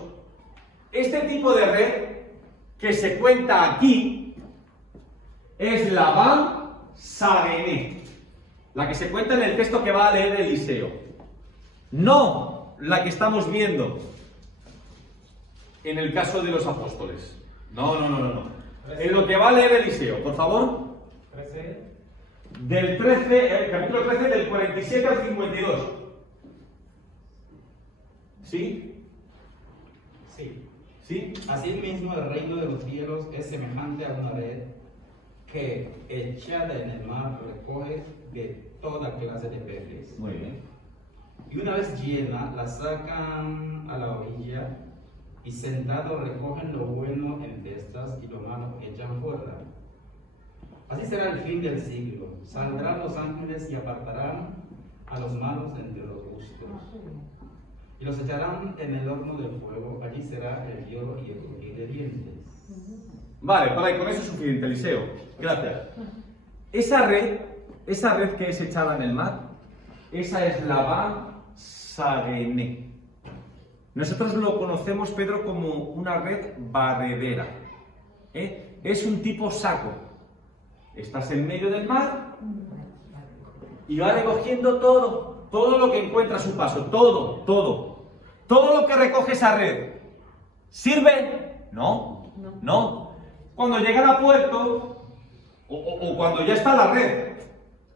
Este tipo de red que se cuenta aquí es Laban Sagené, la que se cuenta en el texto que va a leer Eliseo. No la que estamos viendo en el caso de los apóstoles. No. En lo que va a leer Eliseo, por favor. 13. Del 13, capítulo 13, del 47 al 52. ¿Sí? Sí. ¿Sí? Asimismo, el reino de los cielos es semejante a una red que, echada en el mar, recoge de toda clase de peces. Muy bien. Y una vez llena, la sacan a la orilla y sentados recogen lo bueno en cestas y lo malo echan fuera. Así será el fin del siglo. Saldrán los ángeles y apartarán a los malos entre los justos. Y los echarán en el horno de fuego. Allí será el lloro y el crujir de dientes. Vale, por ahí, con eso es suficiente, Eliseo. Gracias. Esa red que es echada en el mar, esa es Laban Sagené. Nosotros lo conocemos, Pedro, como una red barredera. Es un tipo saco. Estás en medio del mar y va recogiendo todo lo que encuentra a su paso, todo lo que recoge esa red. ¿Sirve? No. Cuando llegan a puerto, o cuando ya está la red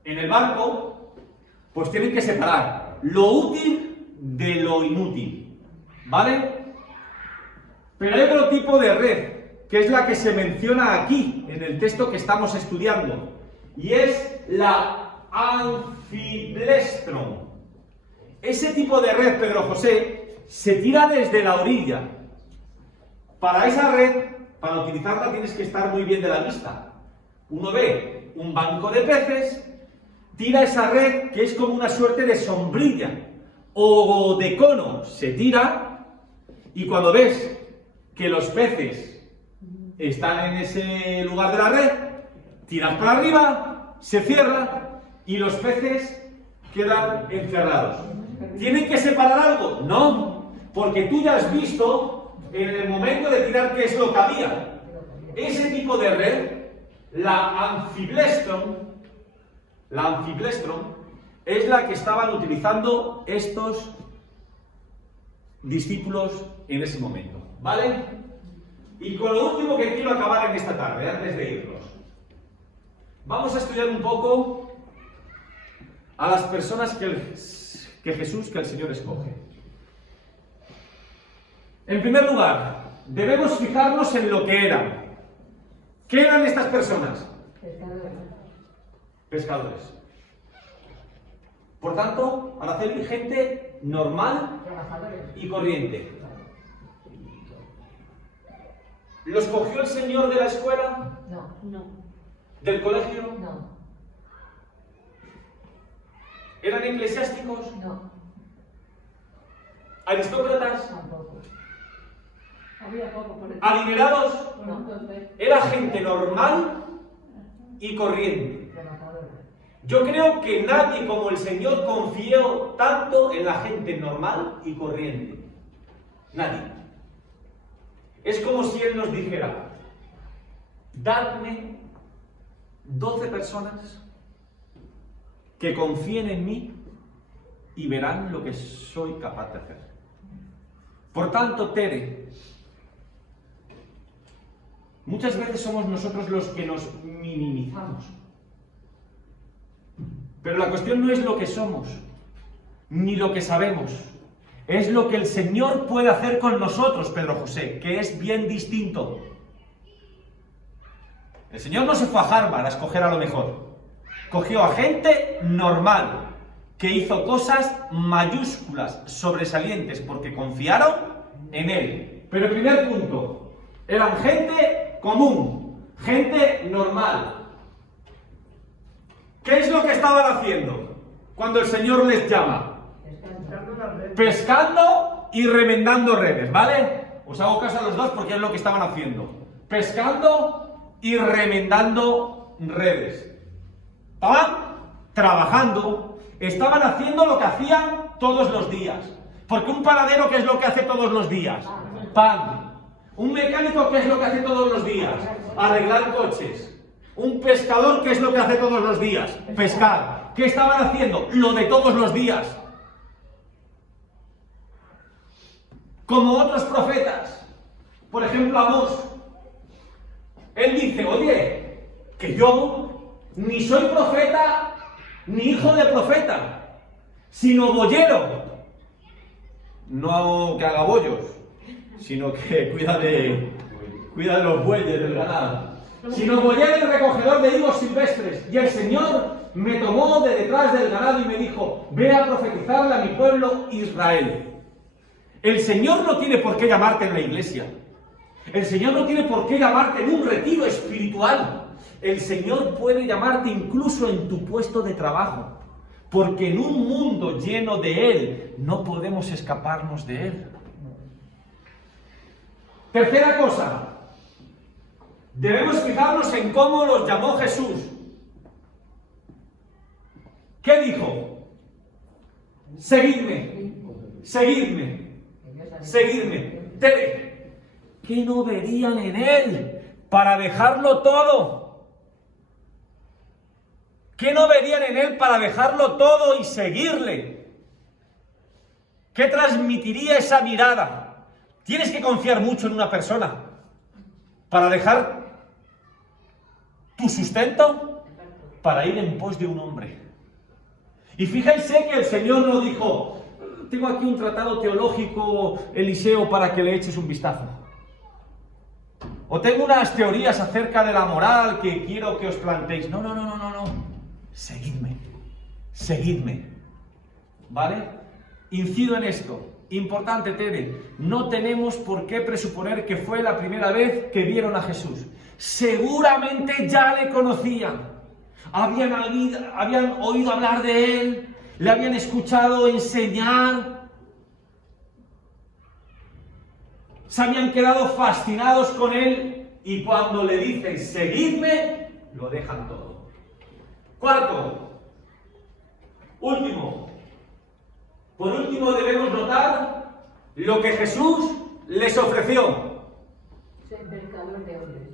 en el barco, pues tienen que separar lo útil de lo inútil, ¿vale? Pero hay otro tipo de red, que es la que se menciona aquí, en el texto que estamos estudiando, y es la anfiblestron. Ese tipo de red, Pedro José, se tira desde la orilla. Para esa red, para utilizarla tienes que estar muy bien de la vista. Uno ve un banco de peces, tira esa red, que es como una suerte de sombrilla o de cono, se tira, y cuando ves que los peces están en ese lugar de la red, tiras para arriba, se cierra y los peces quedan encerrados. ¿Tienen que separar algo? No, porque tú ya has visto en el momento de tirar qué es lo que había. Ese tipo de red, la anfiblestron, es la que estaban utilizando estos discípulos en ese momento, ¿vale? Y con lo último que quiero acabar en esta tarde, antes de irnos, vamos a estudiar un poco a las personas que el Señor escoge. En primer lugar, debemos fijarnos en lo que eran. ¿Qué eran estas personas? Pescadores. Por tanto, Araceli, gente normal y corriente. ¿Los cogió el Señor de la escuela? No. ¿Del colegio? No. ¿Eran eclesiásticos? No. ¿Aristócratas? Tampoco. Había poco por el ¿Adinerados? entonces. Era gente normal y corriente. Trabajadores. Yo creo que nadie como el Señor confió tanto en la gente normal y corriente. Nadie. Es como si Él nos dijera, dadme 12 personas que confíen en mí y verán lo que soy capaz de hacer. Por tanto, Tere, muchas veces somos nosotros los que nos minimizamos. Pero la cuestión no es lo que somos, ni lo que sabemos. Es lo que el Señor puede hacer con nosotros, Pedro José, que es bien distinto. El Señor no se fue a Harvard a escoger a lo mejor. Cogió a gente normal, que hizo cosas mayúsculas, sobresalientes, porque confiaron en Él. Pero el primer punto, eran gente común, gente normal. ¿Qué es lo que estaban haciendo cuando el Señor les llama? echando las redes. Pescando y remendando redes, ¿vale? Os hago caso a los dos porque es lo que estaban haciendo. Pescando y remendando redes. Estaban trabajando, estaban haciendo lo que hacían todos los días. Porque un panadero, ¿qué es lo que hace todos los días? Pan. Un mecánico, ¿qué es lo que hace todos los días? Arreglar coches. Un pescador, ¿qué es lo que hace todos los días? Pescar. ¿Qué estaban haciendo? Lo de todos los días. Como otros profetas. Por ejemplo, Amós. Él dice, oye, que yo ni soy profeta, ni hijo de profeta, sino boyero. No que haga bollos, sino que cuida de los bueyes del ganado. Sino boyero y recogedor de higos silvestres. Y el Señor me tomó de detrás del ganado y me dijo, ve a profetizarle a mi pueblo Israel. El Señor no tiene por qué llamarte en la iglesia. El Señor no tiene por qué llamarte en un retiro espiritual. El Señor puede llamarte incluso en tu puesto de trabajo. Porque en un mundo lleno de Él no podemos escaparnos de Él. Tercera cosa. Debemos fijarnos en cómo los llamó Jesús. ¿Qué dijo? Seguidme, seguidme, seguidme. Tere, ¿qué no verían en Él para dejarlo todo? ¿Qué no verían en Él para dejarlo todo y seguirle? ¿Qué transmitiría esa mirada? Tienes que confiar mucho en una persona para dejar tu sustento para ir en pos de un hombre. Y fíjense que el Señor no dijo, tengo aquí un tratado teológico, Eliseo, para que le eches un vistazo. O tengo unas teorías acerca de la moral que quiero que os planteéis. No. Seguidme, seguidme. ¿Vale? Incido en esto. Importante, Tere, no tenemos por qué presuponer que fue la primera vez que vieron a Jesús. Seguramente ya le conocían. Habían oído hablar de Él, le habían escuchado enseñar, se habían quedado fascinados con Él y cuando le dicen, seguidme, lo dejan todo. Cuarto, último. Por último debemos notar lo que Jesús les ofreció. Ser pescador de hombres.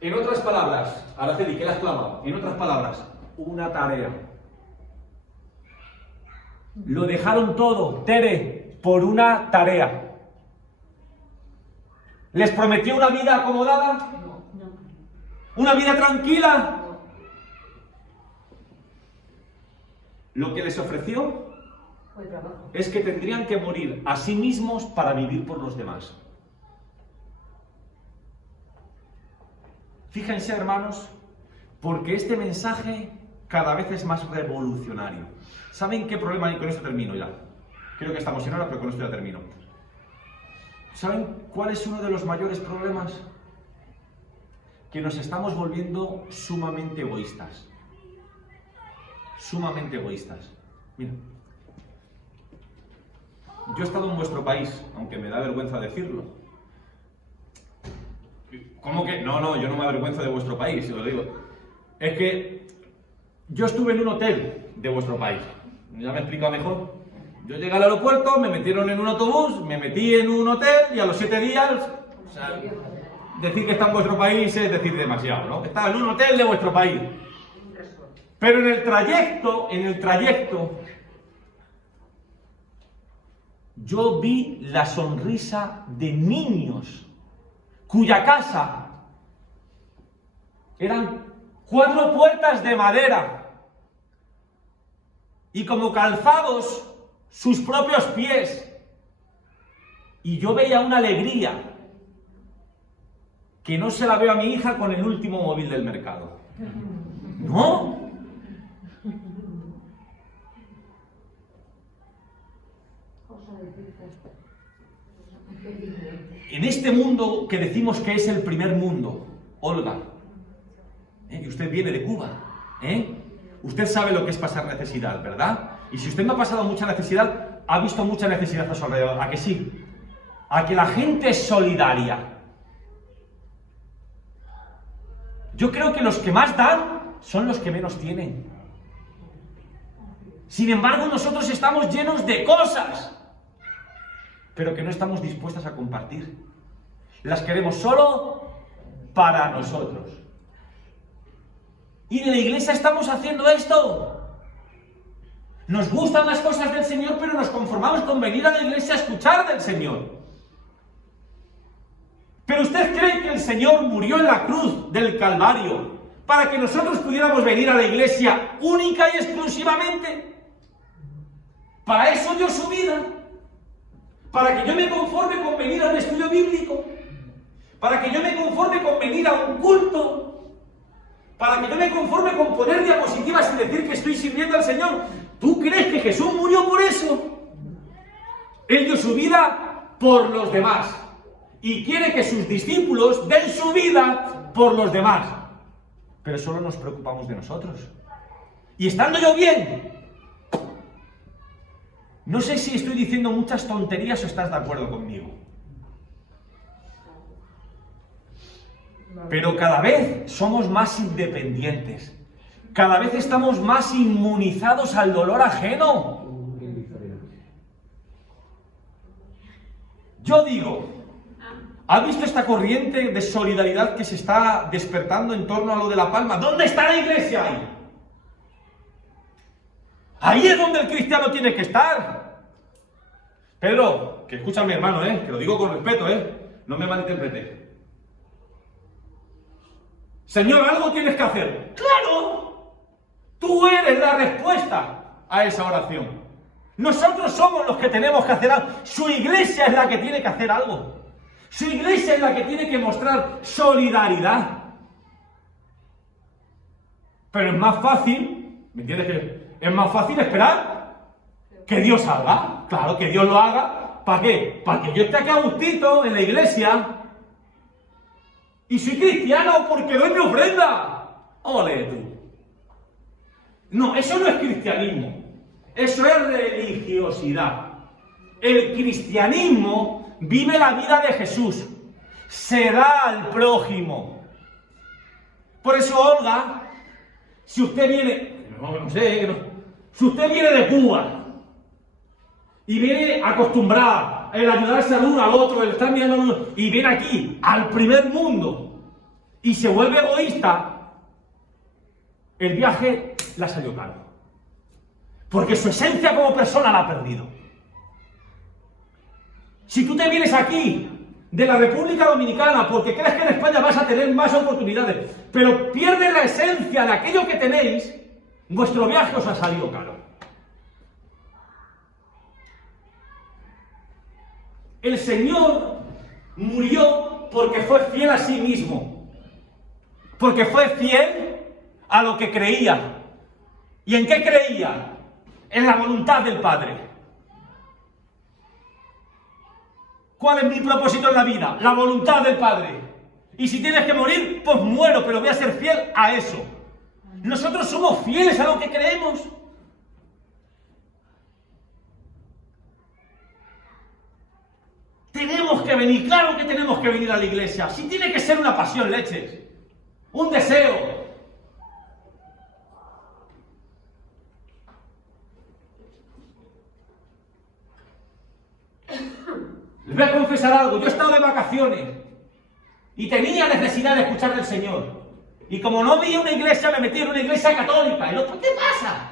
En otras palabras, Araceli, ¿qué le has clavado? En otras palabras, una tarea. Lo dejaron todo, Tere, por una tarea. ¿Les prometió una vida acomodada? No. ¿Una vida tranquila? Lo que les ofreció Fue trabajo. es que tendrían que morir a sí mismos para vivir por los demás. Fíjense, hermanos, porque este mensaje cada vez es más revolucionario. ¿Saben qué problema hay? Con esto termino ya. Creo que estamos en hora, pero con esto ya termino. ¿Saben cuál es uno de los mayores problemas? Que nos estamos volviendo sumamente egoístas. Sumamente egoístas. Mira, yo he estado en vuestro país, aunque me da vergüenza decirlo. ¿Cómo que? No, yo no me avergüenzo de vuestro país, os lo digo. Es que yo estuve en un hotel de vuestro país. ¿Ya me he explicado mejor? Yo llegué al aeropuerto, me metieron en un autobús, me metí en un hotel y a los 7 días... O sea, decir que está en vuestro país es decir demasiado, ¿no? Estaba en un hotel de vuestro país. Pero en el trayecto, yo vi la sonrisa de niños cuya casa eran 4 puertas de madera y como calzados sus propios pies. Y yo veía una alegría que no se la veo a mi hija con el último móvil del mercado. ¿No? En este mundo que decimos que es el primer mundo, Olga, y usted viene de Cuba, usted sabe lo que es pasar necesidad, ¿verdad? Y si usted no ha pasado mucha necesidad, ha visto mucha necesidad a su alrededor. ¿A que sí? A que la gente es solidaria. Yo creo que los que más dan son los que menos tienen. Sin embargo, nosotros estamos llenos de cosas, pero que no estamos dispuestas a compartir. Las queremos solo para nosotros. Y en la iglesia estamos haciendo esto. Nos gustan las cosas del Señor, pero nos conformamos con venir a la iglesia a escuchar del Señor. ¿Pero usted cree que el Señor murió en la cruz del Calvario para que nosotros pudiéramos venir a la iglesia única y exclusivamente? Para eso dio su vida. Para que yo me conforme con venir a un estudio bíblico. Para que yo me conforme con venir a un culto. Para que yo me conforme con poner diapositivas y decir que estoy sirviendo al Señor. ¿Tú crees que Jesús murió por eso? Él dio su vida por los demás. Y quiere que sus discípulos den su vida por los demás. Pero solo nos preocupamos de nosotros. Y estando yo bien, no sé si estoy diciendo muchas tonterías o estás de acuerdo conmigo. Pero cada vez somos más independientes. Cada vez estamos más inmunizados al dolor ajeno. Yo digo, ¿ha visto esta corriente de solidaridad que se está despertando en torno a lo de La Palma? ¿Dónde está la iglesia ahí? Ahí es donde el cristiano tiene que estar. Pedro, que escucha a mi hermano, que lo digo con respeto, no me malinterprete. Señor, algo tienes que hacer. ¡Claro! Tú eres la respuesta a esa oración. Nosotros somos los que tenemos que hacer algo. Su iglesia es la que tiene que hacer algo. Su iglesia es la que tiene que mostrar solidaridad. Pero es más fácil, ¿me entiendes? Que es más fácil esperar que Dios haga. Claro, que Dios lo haga. ¿Para qué? Para que yo esté acá a gustito en la iglesia. Y soy cristiano porque doy mi ofrenda. ¡Ole tú! No, eso no es cristianismo. Eso es religiosidad. El cristianismo vive la vida de Jesús. Se da al prójimo. Por eso, Olga, si usted viene... si usted viene de Cuba y viene acostumbrada el ayudarse al uno al otro, el estar mirando al uno, y viene aquí, al primer mundo, y se vuelve egoísta, el viaje la salió caro. Porque su esencia como persona la ha perdido. Si tú te vienes aquí, de la República Dominicana, porque crees que en España vas a tener más oportunidades, pero pierdes la esencia de aquello que tenéis, vuestro viaje os ha salido caro. El Señor murió porque fue fiel a sí mismo. Porque fue fiel a lo que creía. ¿Y en qué creía? En la voluntad del Padre. ¿Cuál es mi propósito en la vida? La voluntad del Padre. Y si tienes que morir, pues muero, pero voy a ser fiel a eso. Nosotros somos fieles a lo que creemos. Tenemos que venir, claro que tenemos que venir a la iglesia. Si tiene que ser una pasión, leches. Un deseo. Les voy a confesar algo. Yo he estado de vacaciones y tenía necesidad de escuchar del Señor. Y como no vi una iglesia, me metí en una iglesia católica. Y ¿qué pasa?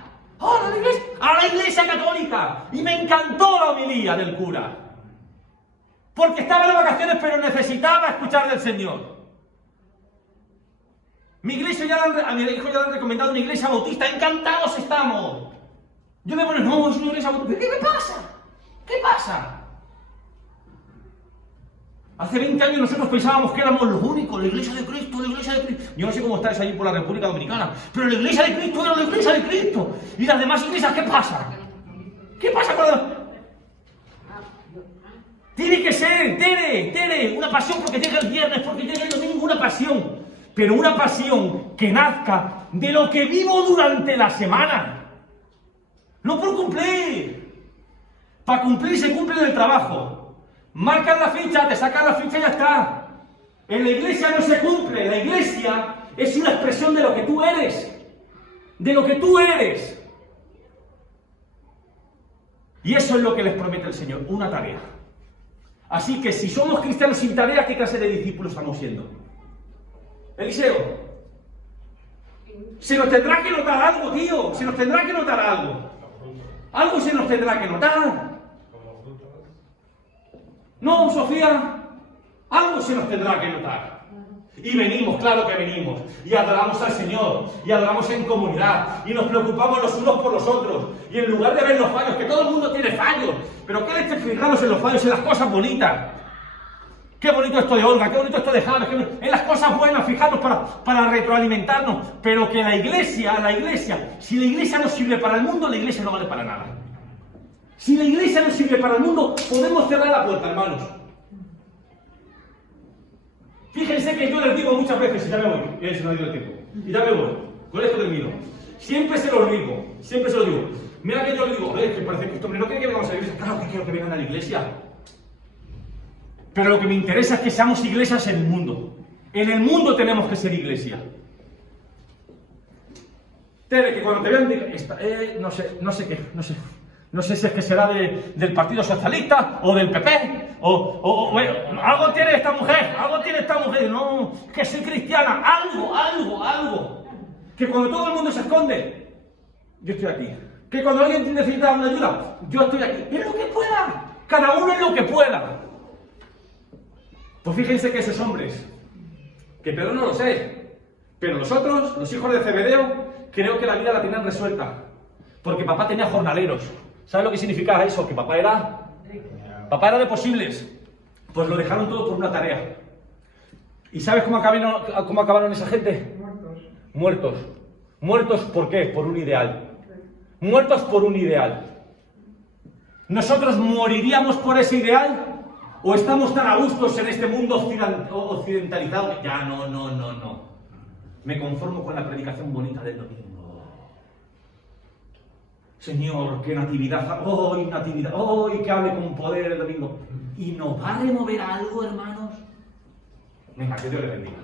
A la iglesia católica. Y me encantó la homilía del cura. Porque estaba de vacaciones, pero necesitaba escuchar del Señor. A mi hijo ya le han recomendado una iglesia bautista. Encantados estamos. Yo me pongo, no, es una iglesia bautista. ¿Qué me pasa? ¿Qué pasa? Hace 20 años nosotros pensábamos que éramos los únicos, la iglesia de Cristo, la iglesia de Cristo. Yo no sé cómo estáis allí por la República Dominicana, pero la iglesia de Cristo era la iglesia de Cristo. ¿Y las demás iglesias qué pasa? ¿Qué pasa con la... Tiene que ser, Tere, una pasión porque llega el viernes, porque llega el domingo, una pasión. pero una pasión que nazca de lo que vivo durante la semana. No por cumplir. Para cumplir se cumple en el trabajo. Marcas la ficha, te sacas la ficha y ya está. En la iglesia no se cumple. La iglesia es una expresión de lo que tú eres. De lo que tú eres. Y eso es lo que les promete el Señor, una tarea. Así que si somos cristianos sin tarea, ¿qué clase de discípulos estamos siendo? Eliseo, se nos tendrá que notar algo, tío. Se nos tendrá que notar algo. Algo se nos tendrá que notar. No, Sofía, algo se nos tendrá que notar. Y venimos, claro que venimos, y adoramos al Señor, y adoramos en comunidad, y nos preocupamos los unos por los otros, y en lugar de ver los fallos, que todo el mundo tiene fallos, pero ¿qué leche fijarnos en los fallos, en las cosas bonitas? Qué bonito esto de Olga, qué bonito esto de Javes, en las cosas buenas, fijarnos para retroalimentarnos, pero que la iglesia, si la iglesia no sirve para el mundo, la iglesia no vale para nada. Si la iglesia no sirve para el mundo, podemos cerrar la puerta, hermanos. Fíjense que yo les digo muchas veces, y ya me voy, y se me ha ido el tiempo, y ya me voy, con esto termino. Siempre se lo digo, Mira que yo le digo, que parece que este hombre no quiere que vengamos a la iglesia. Claro que quiero que vengan a la iglesia. Pero lo que me interesa es que seamos iglesias en el mundo. En el mundo tenemos que ser iglesia. Tere, que cuando te vean, no sé si es que será del Partido Socialista o del PP, bueno, algo tiene esta mujer, no, que soy cristiana, algo, que cuando todo el mundo se esconde, yo estoy aquí, que cuando alguien necesita una ayuda, yo estoy aquí, en lo que pueda, cada uno en lo que pueda. Pues fíjense que esos hombres, que Pedro no lo sé, pero los otros, los hijos de Zebedeo, creo que la vida la tenían resuelta, porque papá tenía jornaleros. ¿Sabes lo que significaba eso? Que papá era de posibles. Pues lo dejaron todo por una tarea. ¿Y sabes cómo acabaron esa gente? Muertos. ¿Muertos por qué? Por un ideal. Muertos por un ideal. ¿Nosotros moriríamos por ese ideal? ¿O estamos tan a gustos en este mundo occidentalizado que ya no? Me conformo con la predicación bonita del domingo. Señor, qué natividad, natividad, que hable con poder el domingo. ¿Y nos va a remover algo, hermanos? Venga, que Dios le bendiga.